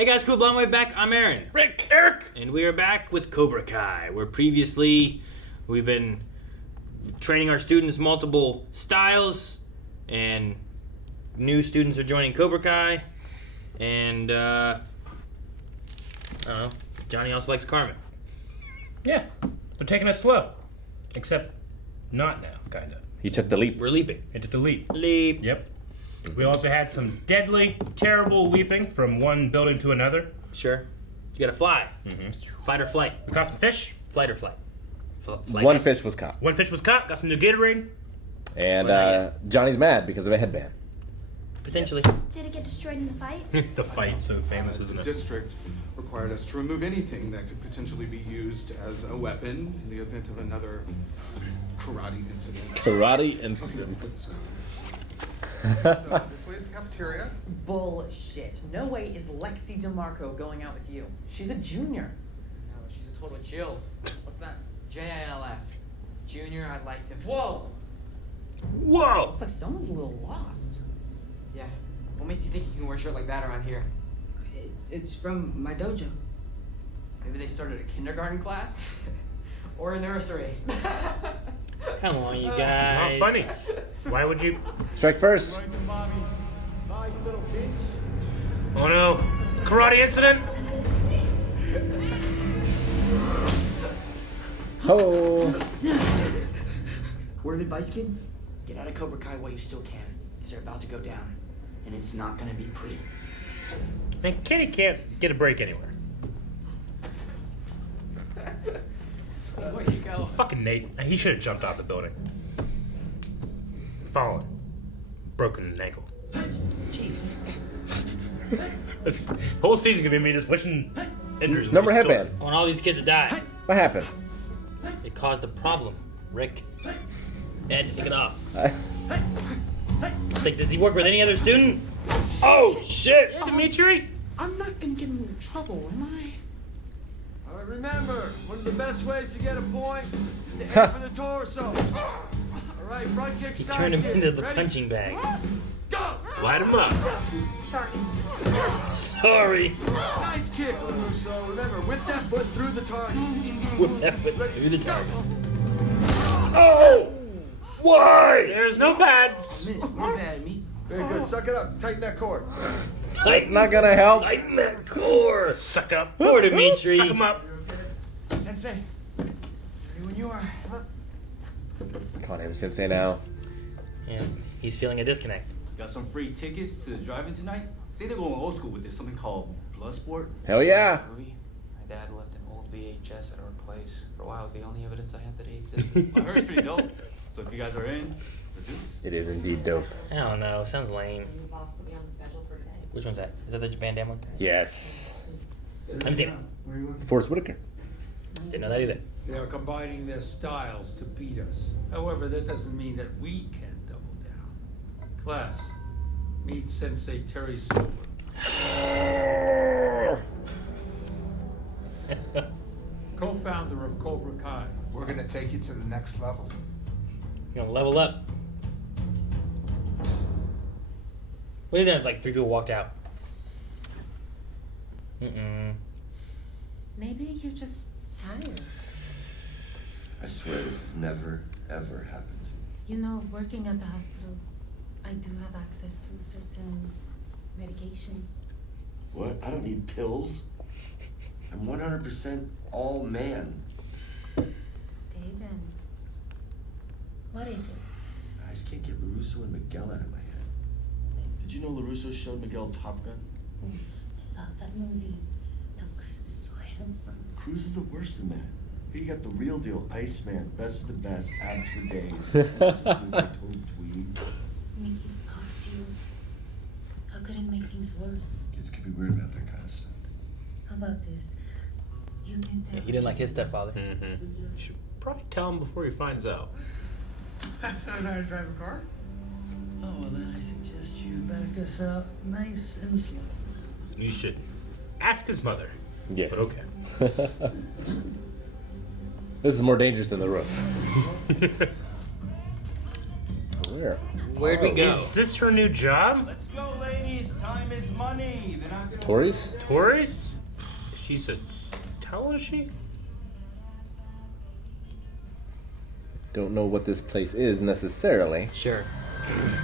Hey guys, cool blonde wave back. I'm Aaron. Rick, Eric, and we are back with Cobra Kai, where previously we've been training our students multiple styles, and new students are joining Cobra Kai, and I don't know, Johnny also likes Carmen. Yeah, they're taking it slow, except not now, kind of. He took the leap. We're leaping. Into the leap. Leap. Yep. We also had some deadly, terrible leaping from one building to another. Sure. You gotta fly. Mm-hmm. Fight or flight. We caught some fish. Flight or flight. Flight. One fish was caught. One fish was caught. Got some new Gatorade. And Johnny's mad because of a headband. Potentially. Did it get destroyed in the fight? The fight's so famous, isn't The it? district required us to remove anything that could potentially be used as a weapon in the event of another karate incident. Karate incident. So, this way is the cafeteria. Bullshit. No way is Lexi DeMarco going out with you. She's a junior. No, she's a total Jill. What's that? JILF. Junior, I'd like to. Whoa! Whoa! Looks like someone's a little lost. Yeah. What makes you think you can wear a shirt like that around here? It's from my dojo. Maybe they started a kindergarten class? Or a nursery? Come on, you guys. Not funny. Why would you? Strike first. Oh no! Karate incident. Ho! Word of advice, kid? Get out of Cobra Kai while you still can, because they're about to go down, and it's not gonna be pretty. Man, Kenny can't get a break anywhere. Where you go? Fucking Nate. He should have jumped out the building. Fallen. Broken an ankle. Jeez. This whole season's gonna be me just wishing injuries. Number headband. I want all these kids to die. What happened? It caused a problem, Rick. I had to take it off. It's like, does he work with any other student? Oh shit! Dimitri? I'm not gonna get in trouble, am I? All right, remember, one of the best ways to get a point is to aim for the torso. All right, front kick, He side turned him kick. into the Ready? punching bag. Go! Light him up. Sorry. Sorry. Nice kick, LaRusso. Remember, whip that foot through the target. Whip that foot through the target. Oh! Why? There's no pads. Not bad, me. Very good. Suck it up. Tighten that cord. That's not gonna help. Tighten that core. Suck up. Poor Dimitri. Suck him up. Sensei, ready when you are. Call him Sensei now. And he's feeling a disconnect. Got some free tickets to the drive-in tonight? I think they're going old school with this, something called Bloodsport. Hell yeah. Movie. My dad left an old VHS at our place. For a while, it was the only evidence I had that he existed. I heard it's pretty dope. So if you guys are in, let's do this. It is indeed dope. I don't know. Sounds lame. Which one's that? Is that the Van Damme one? Yes. Let me see it. Forrest Whitaker. Didn't know that either. They are combining their styles to beat us. However, that doesn't mean that we can't double down. Class, meet Sensei Terry Silver. Co-founder of Cobra Kai. We're gonna take you to the next level. You're gonna level up. What did that? Like 3 people walked out. Maybe you're just tired. I swear this has never, ever happened. You know, working at the hospital, I do have access to certain medications. What? I don't need pills. I'm 100% all man. Okay, then. What is it? I just can't get LaRusso and Miguel out of my head. Did you know LaRusso showed Miguel Top Gun? Oof, love that movie. Tom Cruise is so handsome. Cruise is the worst than that. He got the real deal, Iceman, best of the best, abs for days. Just move my total tweed. Mickey loves you. How could it make things worse? Kids can be weird about that kind of stuff. How about this? You can tell. Yeah, he didn't like his stepfather. Mm-hmm. You should probably tell him before he finds out. I don't know how to drive a car. Oh, well then I suggest you back us up nice and slow. You should ask his mother. Yes. But okay. This is more dangerous than the roof. Where? Where'd we go? Is this her new job? Let's go, ladies. Time Time is money. They're not gonna Tories? Tories? She's a. How old is she? Don't know what this place is necessarily. Sure.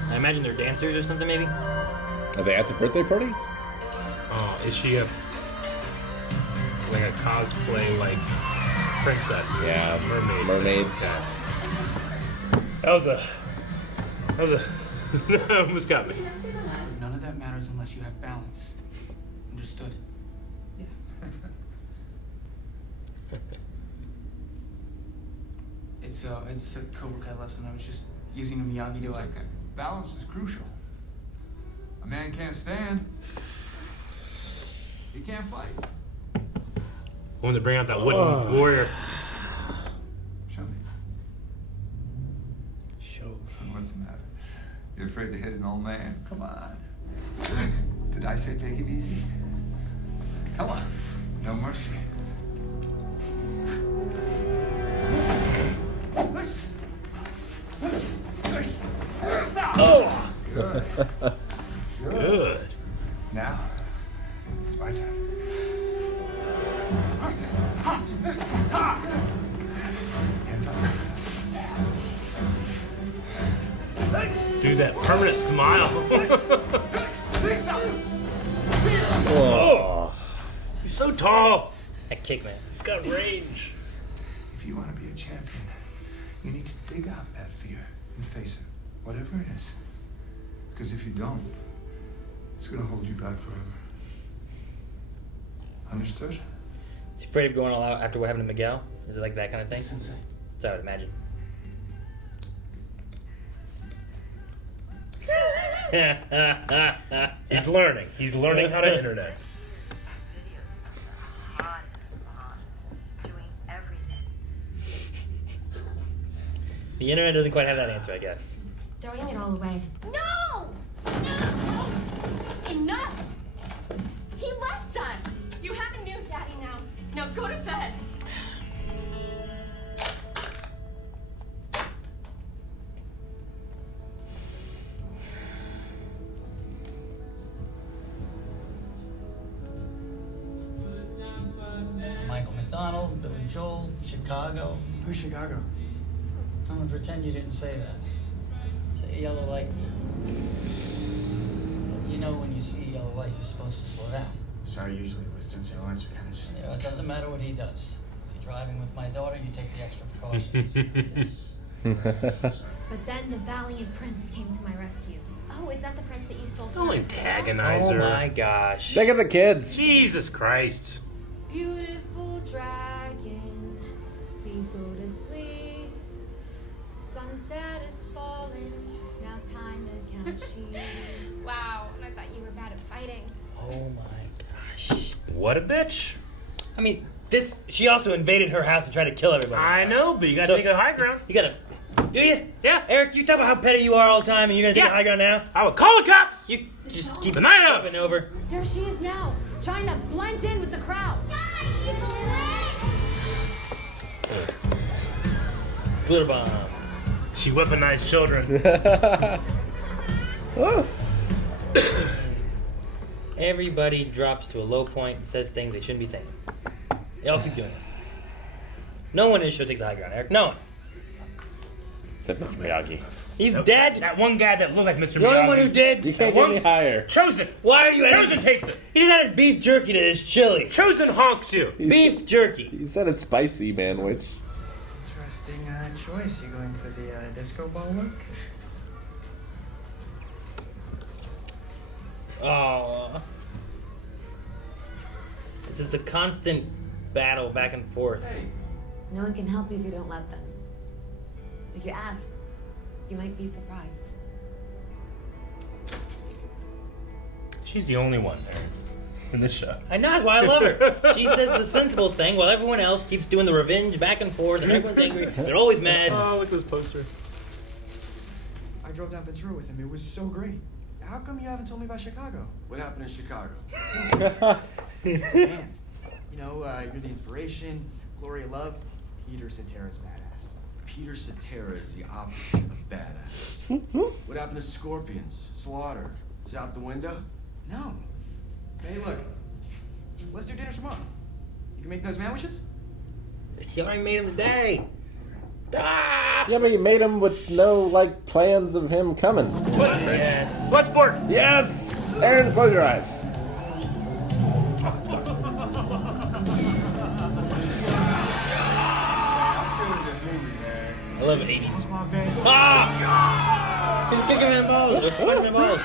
I imagine they're dancers or something, maybe? Are they at the birthday party? Oh, is she a cosplay princess? Yeah, mermaid. mermaids. Okay. That was a. That almost got me. None of that matters unless you have balance. Understood? It's a Cobra Kai lesson. I was just using a Miyagi Do. It's okay. Balance is crucial. A man can't stand. He can't fight. I wanted to bring out that wooden warrior. Show me. Show. What's the matter? You're afraid to hit an old man? Come on. Did I say take it easy? Come on. No mercy. Oh! Good. Good. Now, it's my turn. Hands up. Dude, that permanent smile. Oh. He's so tall. That kick, man. He's got range. If you want to be a champion, you need to dig out that fear and face it, whatever it is. Because if you don't, it's going to hold you back forever. Understood? Is he afraid of going all out after what happened to Miguel? Is it like that kind of thing? Sensei. That's what I would imagine. He's learning. He's learning how to internet. The internet doesn't quite have that answer, I guess. Throwing it all away. No! No! Enough! He left us! You have a new daddy now. Now go to bed. Michael McDonald, Billy Joel, Chicago. Who's Chicago? I'm gonna pretend you didn't say that. Say yellow light. You know when you see yellow light, you're supposed to slow down. Sorry, usually with Sensei Lawrence, we kind of just... You know, it doesn't matter what he does. If you're driving with my daughter, you take the extra precautions. Yes. But then the valiant prince came to my rescue. Oh, is that the prince that you stole from Don't my antagonize Oh her. my gosh. Look at the kids. Jesus Christ. Beautiful dragon, please go to sleep. Sunset is falling, now time to count sheep. Wow, and I thought you were bad at fighting. Oh my gosh. What a bitch. I mean, she also invaded her house and tried to kill everybody. I know, but you gotta take a high ground. You gotta. Do you? Yeah. Eric, you talk about how petty you are all the time and you're gonna take a high ground now? I would call the cops! You just keep The night of! jumping over. There she is now, trying to blend in with the crowd. Glitter bomb. She weaponized children. Oh. Everybody drops to a low point and says things they shouldn't be saying. They all keep doing this. No one in this show takes a high ground, Eric. No one. Except Mr. Miyagi. He's dead. That one guy that looked like Mr. Miyagi. The only one who did. You can't get any higher. Chosen. Why are you? Chosen takes it. He just added beef jerky to his chili. Chosen honks you. Beef jerky. He said it's spicy, man, which... Interesting choice. You going for the disco ball look? Oh. It's just a constant battle back and forth. No one can help you if you don't let them. If you ask, you might be surprised. She's the only one there in this show. I know, that's why I love her. She says the sensible thing while everyone else keeps doing the revenge back and forth and everyone's angry. They're always mad. Oh, look at this poster. I drove down Ventura with him. It was so great. How come you haven't told me about Chicago? What happened in Chicago? Man, you know, you're the inspiration, Gloria Love, Peter Cetera's badass. Peter Cetera is the opposite of badass. What happened to Scorpions? Slaughter? Is out the window? No. Hey, look. Let's do dinner tomorrow. You can make those sandwiches? You already made him today. Yeah, but you made him with no, like, plans of him coming. Yes. Bloodsport! Yes! Aaron, close your eyes. I love 80s. Ah! He's kicking him in the balls. Or punching him in the balls.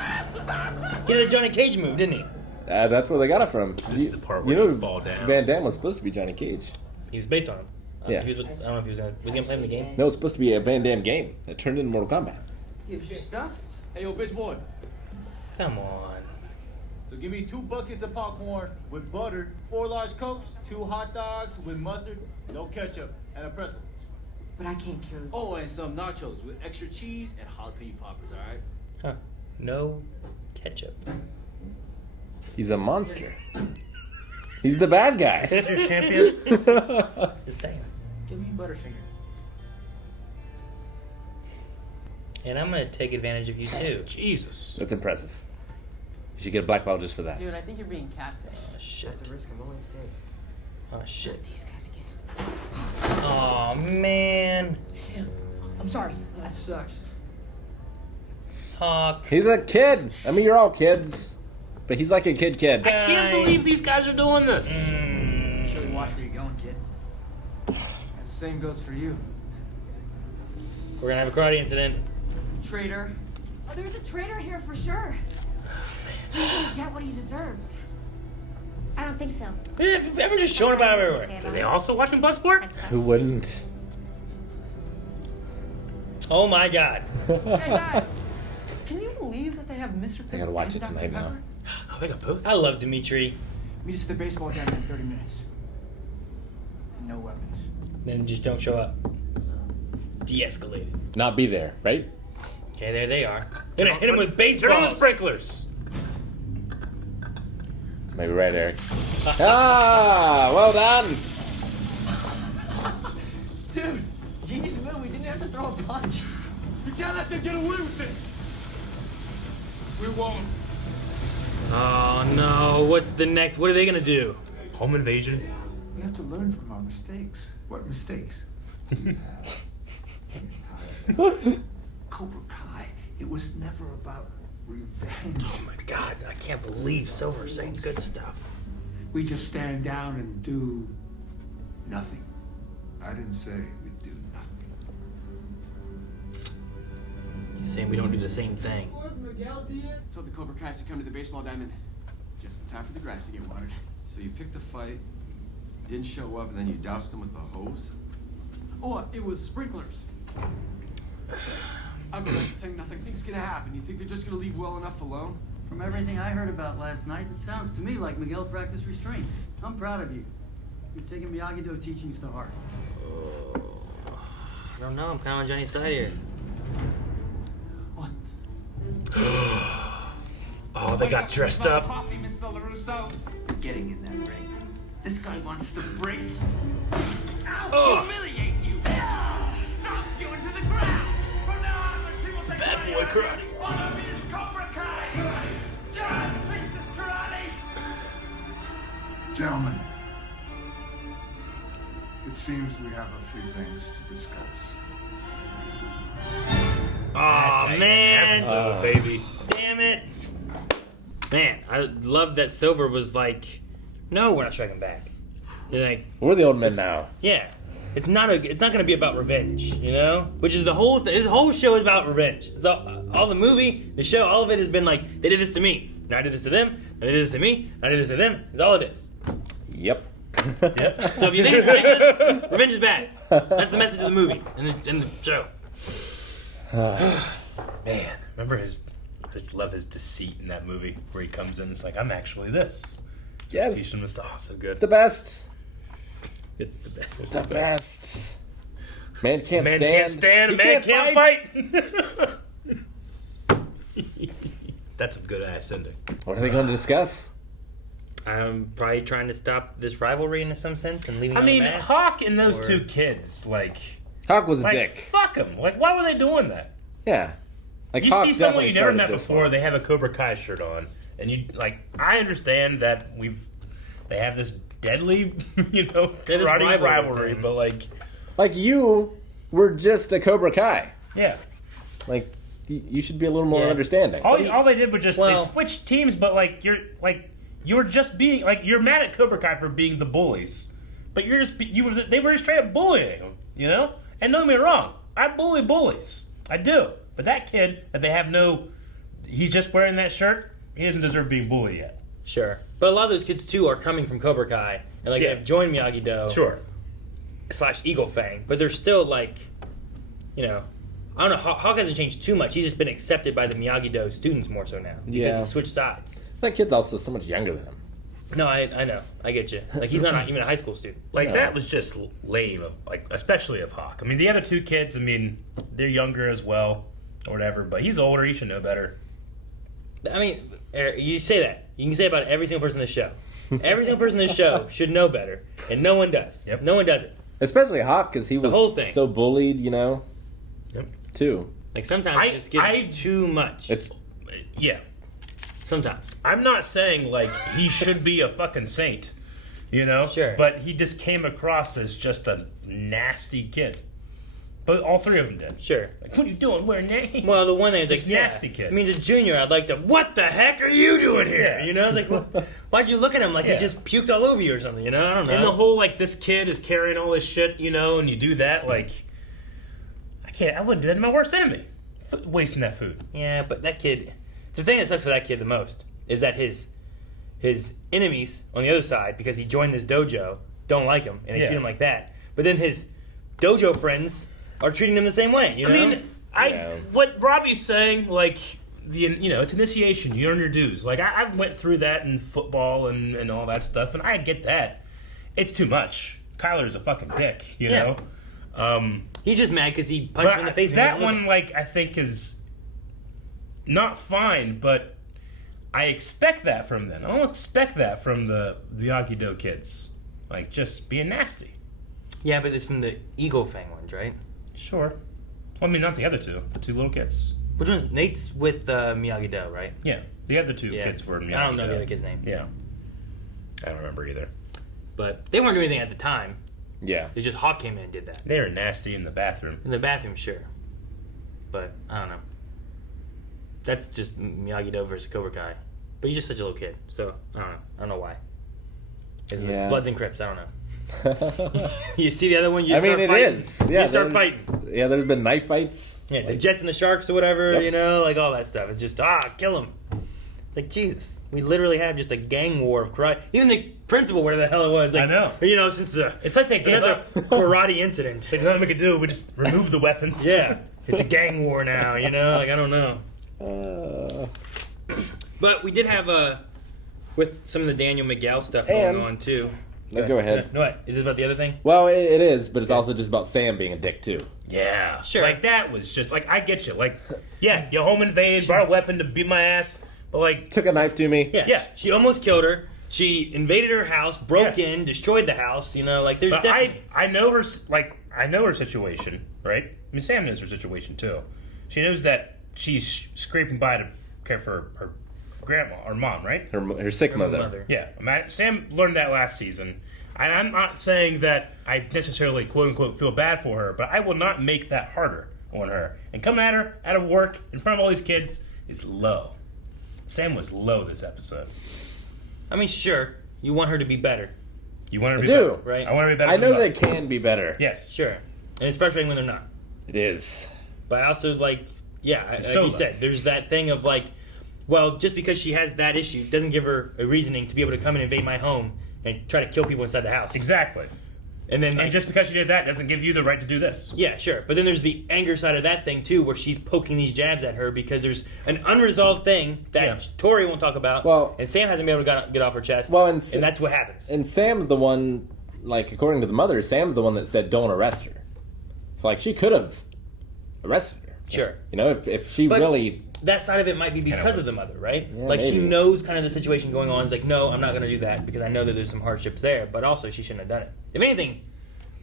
He did a Johnny Cage move, didn't he? That's where they got it from. This is the part where you fall down. Van Damme was supposed to be Johnny Cage. He was based on him. Yeah. I don't know if he was going to play in the game. No, it was supposed to be a Van Damme game that turned into Mortal Kombat. Here's your stuff. Hey, yo, bitch boy. Come on. So give me 2 buckets of popcorn with butter, 4 large Cokes, 2 hot dogs with mustard, no ketchup, and a pretzel. But I can't carry. Oh, and some nachos with extra cheese and jalapeno poppers, alright? Huh. No ketchup. He's a monster. He's the bad guy. Is this your champion? Just saying. Give me Butterfinger. And I'm going to take advantage of you too. Jesus. That's impressive. You should get a black belt just for that. Dude, I think you're being catfished. Oh, shit. That's a risk I'm willing to take. Oh, shit. These guys again. Oh, man. Damn. I'm sorry. That sucks. Hawk. He's a kid. I mean, you're all kids. But he's like a kid. I can't believe these guys are doing this. Sure, watch where you're going, kid. And same goes for you. We're going to have a karate incident. Traitor. Oh, there's a traitor here for sure. He's gonna get what he deserves. I don't think so. Yeah, everyone's just showing up everywhere. Are they also watching Bloodsport? Who wouldn't? Oh, my God. Hey, guys. Can you believe that they have Mr. I gotta watch it tonight now. Oh, they got both. I love Dimitri. Meet us at the baseball diamond in 30 minutes. No weapons. Then just don't show up. De-escalated. Not be there, right? Okay, there they are. Gonna hit him with Turn on the baseballs. sprinklers. Maybe right, Eric. Well done. Dude, genius move. We didn't have to throw a punch. You can't let them get away with this! We won't. Oh, no. What's the next? What are they gonna do? Home invasion. We have to learn from our mistakes. What mistakes? Cobra Kai, it was never about revenge. Oh, my God. I can't believe Silver's saying good stuff. We just stand down and do nothing. I didn't say we do nothing. He's saying we don't do the same thing. Told the Cobra Kais to come to the baseball diamond just in time for the grass to get watered. So you picked a fight, didn't show up, and then you doused them with the hose? Oh, it was sprinklers. I'll go back to saying nothing. Things gonna happen. You think they're just gonna leave well enough alone? From everything I heard about last night, it sounds to me like Miguel practiced restraint. I'm proud of you. You've taken Miyagi-Do teachings to heart. I don't know. I'm kind of on Johnny's side here. What? Oh, they got dressed up. Coffee, Mr. LaRusso. Getting in that ring. This guy wants to break. I'll humiliate you. Stomp you into the ground. From now on, when people say Bad boy karate. one of me is Cobra Kai. John faces karate. Gentlemen, it seems we have a few things to discuss. Oh, man. Episode, baby. Damn it. Man, I love that Silver was like, no, we're not striking back. You're like, We're the old men now. yeah. It's not going to be about revenge, you know? Which is the whole thing. This whole show is about revenge. It's all the movie, the show, all of it has been like, they did this to me. Now I did this to them. They did this to me. I did this to them. That's all it is. Yep. Yep. So if you think it's ridiculous, revenge is bad. That's the message of the movie and the show. Man, remember I just love his deceit in that movie where he comes in and it's like, I'm actually this. Yes. He's from so good. The best. It's the best. It's the best. Man can't Man stand. can't stand, He man can't fight. fight. That's a good ass ending. What are they going to discuss? I'm probably trying to stop this rivalry in some sense and leaving. I on mean, the mat. Hawk and those Or- two kids, like Hawk was a like, dick. fuck them. Like, why were they doing that? Yeah. Like You Hawk see someone definitely you never started met this before, one. they have a Cobra Kai shirt on, And I understand that they have this deadly, karate rivalry, but like you were just a Cobra Kai. Yeah. Like you should be a little more understanding. All they did was just they switched teams, but you're just being you're mad at Cobra Kai for being the bullies, but they were just straight up bullying them, And don't get me wrong, I bully bullies, I do, but that kid that they have he's just wearing that shirt, he doesn't deserve being bullied yet. Sure, but a lot of those kids too are coming from Cobra Kai and they have joined Miyagi-Do. Sure. / Eagle Fang, but they're still I don't know. Hawk hasn't changed too much. He's just been accepted by the Miyagi-Do students more so now because he switched sides. That kid's also so much younger than him. No, I know. I get you. He's not even a high school student. That was just lame, especially of Hawk. I mean, the other two kids, they're younger as well, or whatever, but he's older. He should know better. I mean, you say that. You can say about every single person in this show. Every single person in this show should know better, and no one does. Yep. No one does it. Especially Hawk, because he was whole thing. so bullied, Yep. Too. Sometimes I just get too much. Yeah. Sometimes. I'm not saying he should be a fucking saint, Sure. But he just came across as just a nasty kid. But all three of them did. Sure. What are you doing? Wearing names? Well, the one thing is nasty kid. I mean, as a junior, I'd like to. What the heck are you doing here? It's why'd you look at him he just puked all over you or something? I don't know. And the whole this kid is carrying all this shit, and you do that I wouldn't do that to my worst enemy. Wasting that food. Yeah, but that kid. The thing that sucks for that kid the most is that his enemies on the other side, because he joined this dojo, don't like him and they treat him like that. But then his dojo friends are treating him the same way. What Robbie's saying, it's initiation. You earn your dues. I went through that in football and all that stuff, and I get that. It's too much. Kyler's a fucking dick, know. He's just mad because he punched him in the face. That one, I think is not fine, but I expect that from them. I don't expect that from the Miyagi-Do kids. Just being nasty. Yeah, but it's from the Eagle Fang ones, right? Sure. Well, not the other two. The two little kids. Which one's Nate's with Miyagi-Do, right? Yeah. The other two kids were Miyagi-Do. I don't know the other kid's name. Yeah. I don't remember either. But they weren't doing anything at the time. Yeah. It's just Hawk came in and did that. They were nasty in the bathroom. In the bathroom, sure. But, I don't know. That's just Miyagi-Do versus Cobra Kai. But he's just such a little kid. So, I don't know. I don't know why. It's Bloods and Crips. I don't know. You see the other one? You start fighting. It is. Yeah, you start fighting. Yeah, there's been knife fights. Yeah, the Jets and the Sharks or whatever, all that stuff. It's just, kill him. It's Jesus. We literally have just a gang war of karate. Even the principal, whatever the hell it was. I know. Since it's like they gave up. Karate incident. There's nothing we could do. We just remove the weapons. Yeah. It's a gang war now, I don't know. But we did have, with some of the Daniel Miguel stuff going on, too. Go ahead. No, what? Is it about the other thing? Well, it is, but it's also just about Sam being a dick, too. Yeah. Sure. That was just, I get you. You home invade, brought a weapon to beat my ass, but, took a knife to me. Yeah. She almost killed her. She invaded her house, broke in, destroyed the house, there's but definitely... I know her, I know her situation, right? I mean, Sam knows her situation, too. She knows that she's scraping by to care for her grandma or mom, right? Her sick mother. Yeah. Sam learned that last season. And I'm not saying that I necessarily, quote-unquote, feel bad for her, but I will not make that harder on her. And coming at her out of work in front of all these kids is low. Sam was low this episode. I mean, sure. You want her to be better. You want her to be better, right? I want her to be better. I know they can be better. Yes. Sure. And it's frustrating when they're not. It is. But I also, like you said, there's that thing of just because she has that issue doesn't give her a reasoning to be able to come and invade my home and try to kill people inside the house. Exactly. And then, just because she did that doesn't give you the right to do this. Yeah, sure. But then there's the anger side of that thing, too, where she's poking these jabs at her because there's an unresolved thing that Tori won't talk about, and Sam hasn't been able to get off her chest, and that's what happens. And Sam's the one, according to the mother, Sam's the one that said don't arrest her. So, she could have arrested her. Sure. If she really... That side of it might be because of the mother, right? Yeah, she knows kind of the situation going on. It's no, I'm not going to do that because I know that there's some hardships there. But also, she shouldn't have done it. If anything,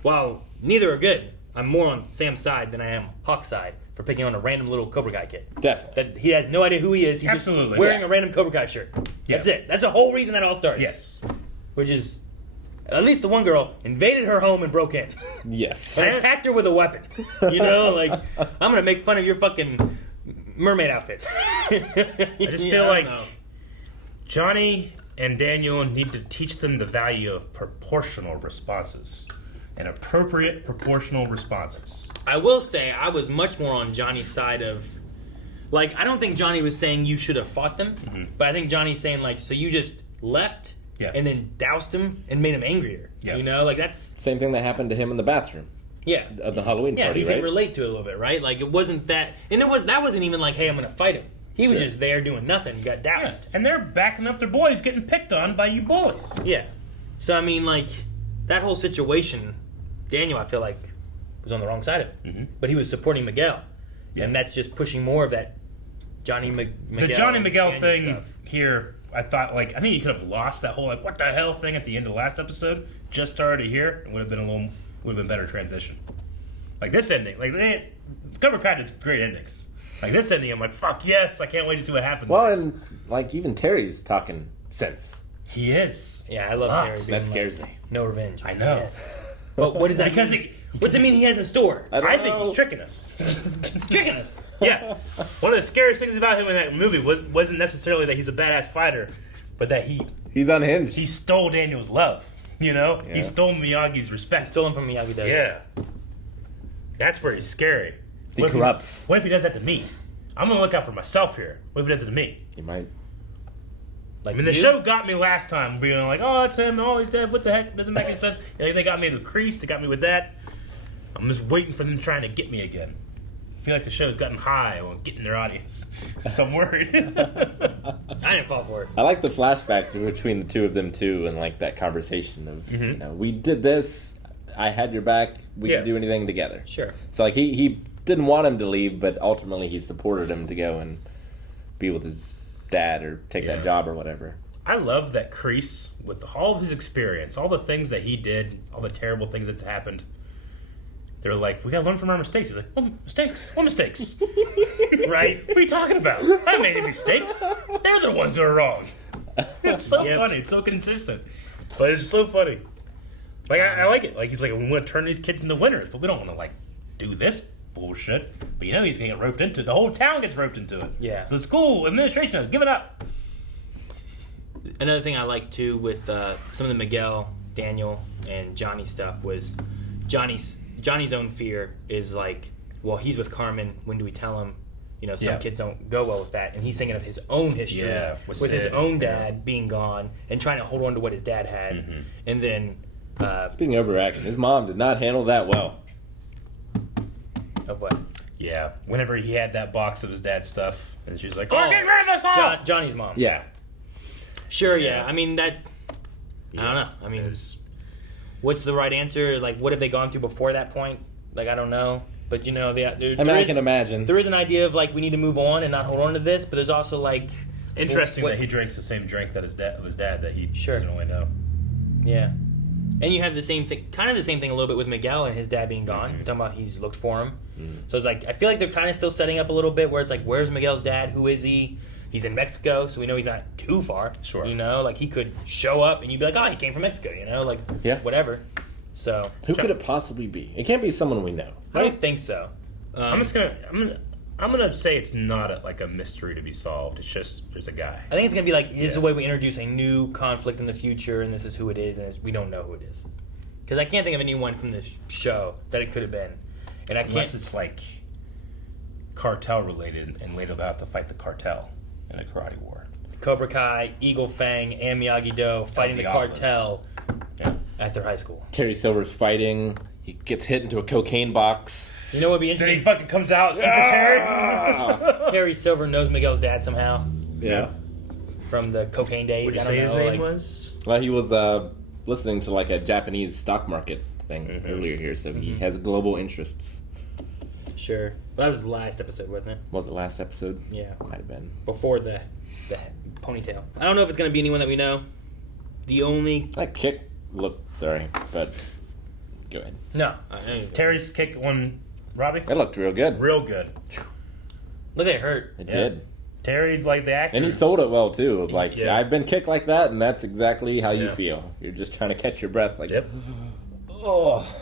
while neither are good, I'm more on Sam's side than I am Hawk's side for picking on a random little Cobra Kai kid. Definitely. That he has no idea who he is. He's Absolutely. just wearing a random Cobra Kai shirt. Yeah. That's it. That's the whole reason that all started. Yes. Which is, at least the one girl invaded her home and broke in. Yes. And attacked her with a weapon. You know, like, I'm gonna make fun of your fucking mermaid outfit. I just feel like Johnny and Daniel need to teach them the value of proportional responses and appropriate proportional responses. I will say I was much more on Johnny's side of, like, I don't think Johnny was saying you should have fought them, but I think Johnny's saying, like, so you just left and then doused him and made him angrier. Yeah. You know, like, that's... Same thing that happened to him in the bathroom. Yeah. At the Halloween party, he right? can relate to it a little bit, right? Like, it wasn't that... And that wasn't even like, hey, I'm going to fight him. He was just there doing nothing. He got doused. And they're backing up their boys getting picked on by you boys. Yeah. So, I mean, like, that whole situation, Daniel, I feel like, was on the wrong side of it. But he was supporting Miguel. Yeah. And that's just pushing more of that Johnny Miguel. The Johnny Miguel Daniel thing stuff. here, I thought, like, I think you could have lost that whole, like, what the hell thing at the end of the last episode. Just started here. It would have been better transition. Like, this ending, like, Cobra Kai does great endings. Like, this ending, I'm like, fuck yes, I can't wait to see what happens. Well, and, like, even Terry's talking sense. He is. Yeah, I love Terry. That scares me. No revenge. I know. Yes. But what does that Because mean? What's it mean he has in store? I think he's tricking us. Tricking us. Yeah. One of the scariest things about him in that movie wasn't necessarily that he's a badass fighter, but that he's unhinged. He stole Daniel's love. You know? Yeah. He stole Miyagi's respect. Stole him from Miyagi, though. Yeah. That's where he's scary. He corrupts. What if he does that to me? I'm going to look out for myself here. What if he does it to me? He might. Like, I mean, the show got me last time, being like, oh, it's him, oh, he's dead, what the heck, doesn't make any sense. And they got me with Crease, they got me with that. I'm just waiting for them trying to get me again. I feel like the show's gotten high on getting their audience. So I'm worried. I didn't fall for it. I like the flashback between the two of them, too, and, like, that conversation of, you know, we did this, I had your back, we can do anything together. Sure. So, like, he didn't want him to leave, but ultimately he supported him to go and be with his dad or take that job or whatever. I love that Crease, with all of his experience, all the things that he did, all the terrible things that's happened, they're like, we gotta learn from our mistakes. He's like, what mistakes? What mistakes? Right? What are you talking about? I made any mistakes. They're the ones who are wrong. It's so funny. It's so consistent. But it's so funny. Like, I like it. Like, he's like, we want to turn these kids into winners, but we don't want to, like, do this bullshit. But you know he's going to get roped into it. The whole town gets roped into it. Yeah. The school administration has given up. Another thing I like, too, with some of the Miguel, Daniel, and Johnny stuff was Johnny's own fear is like, well, he's with Carmen. When do we tell him? You know, some kids don't go well with that. And he's thinking of his own history with his own dad being gone and trying to hold on to what his dad had. And then... Speaking of overaction, his mom did not handle that well. Of what? Yeah. Whenever he had that box of his dad's stuff, and she's like, oh, get rid of this all! Johnny's mom. Yeah. Sure, yeah. I mean, that... I don't know. I mean, what's the right answer? Like, what have they gone through before that point? Like, I don't know. But, you know, I can imagine. There is an idea of, like, we need to move on and not hold on to this, but there's also, like... Interesting that he drinks the same drink that his dad that he doesn't really know. Yeah. And you have the same thing, kind of the same thing a little bit with Miguel and his dad being gone. You're talking about he's looked for him. So it's like, I feel like they're kind of still setting up a little bit where it's like, where's Miguel's dad? Who is he? He's in Mexico, so we know he's not too far. Sure. You know, like he could show up and you'd be like, oh, he came from Mexico, you know? Like, whatever. So. Who could it possibly be? It can't be someone we know. I don't think so. I'm gonna say it's not a mystery to be solved. It's just there's a guy. I think it's gonna be like, here's the way we introduce a new conflict in the future, and this is who it is, and we don't know who it is. Because I can't think of anyone from this show that it could have been, and Unless it's like cartel related, and later they'll have to fight the cartel in a karate war. Cobra Kai, Eagle Fang, and Miyagi-Do fighting the cartel at their high school. Terry Silver's fighting. He gets hit into a cocaine box. You know what would be interesting? Then he fucking comes out, Super Terry. Terry Silver knows Miguel's dad somehow. Yeah. From the cocaine days. What did you say his name was? Well, he was listening to like a Japanese stock market thing earlier here, so he has global interests. Sure. Well, that was the last episode, wasn't it? Was it last episode? Yeah. Might have been. Before the ponytail. I don't know if it's going to be anyone that we know. The only... That kick looked... Sorry, but... Go ahead. No. Terry's kick on Robbie? It looked real good. Real good. Look, it hurt. It did. Terry, like the actor. And he sold it well, too. Like, Yeah. I've been kicked like that, and that's exactly how you Yeah. feel. You're just trying to catch your breath. Like, Yep. Oh.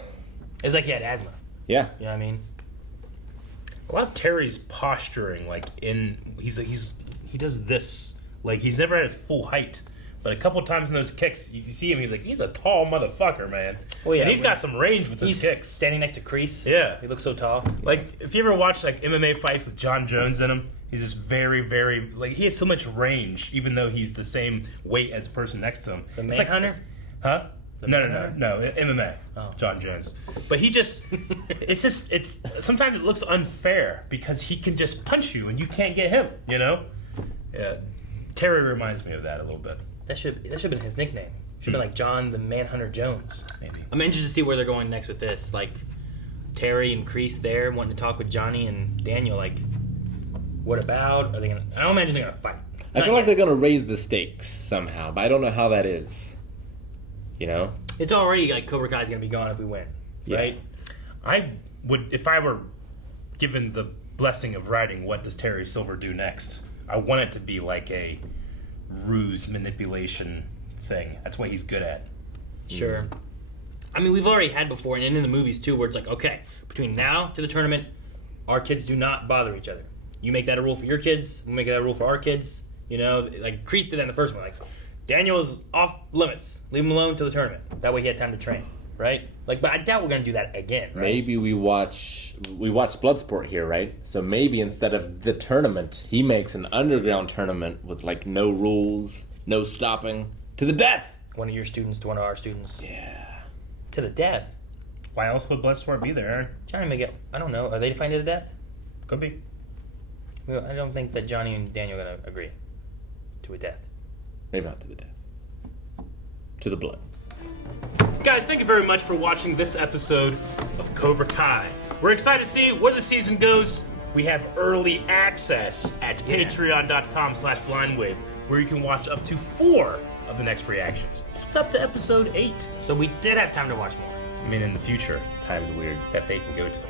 It's like he had asthma. Yeah. You know what I mean? A lot of Terry's posturing, like he does this, like he's never at his full height, but a couple times in those kicks, you can see him. He's a tall motherfucker, man. Oh yeah, and he's got some range with his he's kicks. Standing next to Kreese. Yeah, he looks so tall. Like if you ever watch like MMA fights with John Jones in him, he's just very, very like he has so much range, even though he's the same weight as the person next to him. The It's like- Manhunter? Huh? The No, Manhunter? MMA. Oh. John Jones. But he just, it's sometimes it looks unfair because he can just punch you and you can't get him, you know? Yeah. Terry reminds me of that a little bit. That should have been his nickname. Should have been like John the Manhunter Jones. Maybe. I'm interested to see where they're going next with this. Like Terry and Kreese there wanting to talk with Johnny and Daniel. Like, what about? Are they gonna? I don't imagine they're gonna fight. I feel like they're going to raise the stakes somehow, but I don't know how that is. You know? It's already like Cobra Kai's gonna be gone if we win, right? I would, if I were given the blessing of writing, what does Terry Silver do next? I want it to be like a ruse manipulation thing. That's what he's good at. Sure. I mean, we've already had before, and in the movies too, where it's like, okay, between now to the tournament, our kids do not bother each other. You make that a rule for your kids, we make that a rule for our kids. You know, like Kreese did that in the first one. Like, Daniel's off limits. Leave him alone till the tournament. That way he had time to train, right? Like, but I doubt we're gonna do that again, right? Maybe we watch Bloodsport here, right? So maybe instead of the tournament, he makes an underground tournament with like no rules, no stopping, to the death. One of your students to one of our students. Yeah. To the death. Why else would Bloodsport be there, Aaron? Johnny Miguel. I don't know. Are they defined to the death? Could be. Well, I don't think that Johnny and Daniel are gonna agree to a death. Maybe not to the death. To the blood. Guys, thank you very much for watching this episode of Cobra Kai. We're excited to see where the season goes. We have early access at patreon.com/blindwave, where you can watch up to 4 of the next reactions. It's up to episode 8. So we did have time to watch more. I mean, in the future, time's weird, that they can go to.